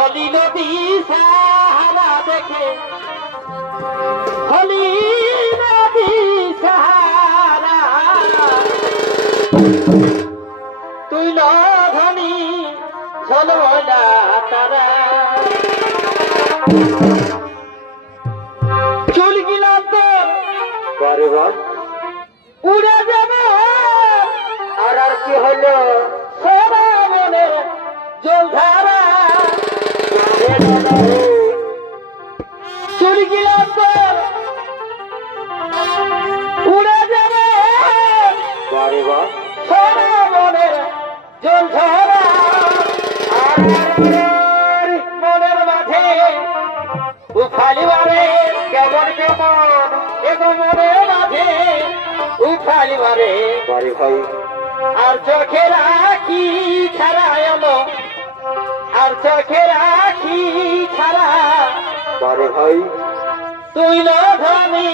হলি নদী সাহারা দেখে। হলি নদী সাহারা। তুই ধনী ঝলমলা তারা। চুল গিলাম তো। উড়ে যাবে। আর আর কি হলো? সারা মনে চুরি গিলাম উড়ে যাবে সারা মনে আর আর মনের মাঝে উফালিবারে কেমন কেমন বারে আর চোখে রাখি ছাড়া আর চোখে রাখি ছাড়া। বারে হয় তুই না ধনী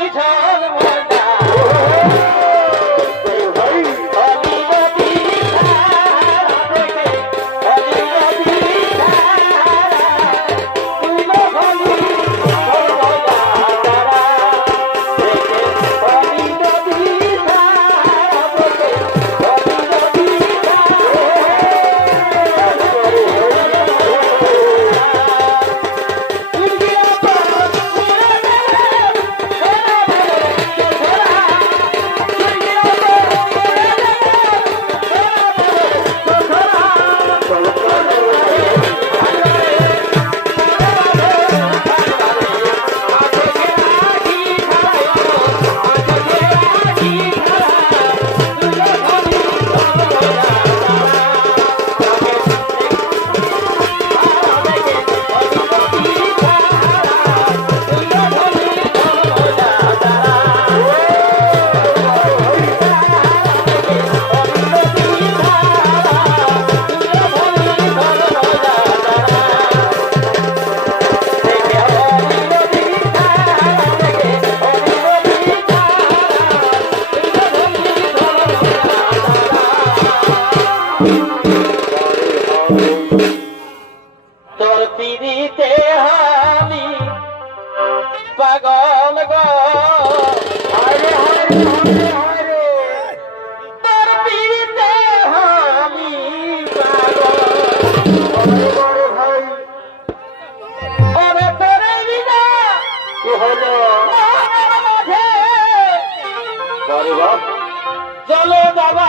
তোর পিড়িতে হালি পাগল গো। হরে হরে হরে হরে তোর পিড়িতে হালি পাগল। বারে বারে ভাই ওরে তোরে বিনা। কি হলো বারে বার চলো বাবা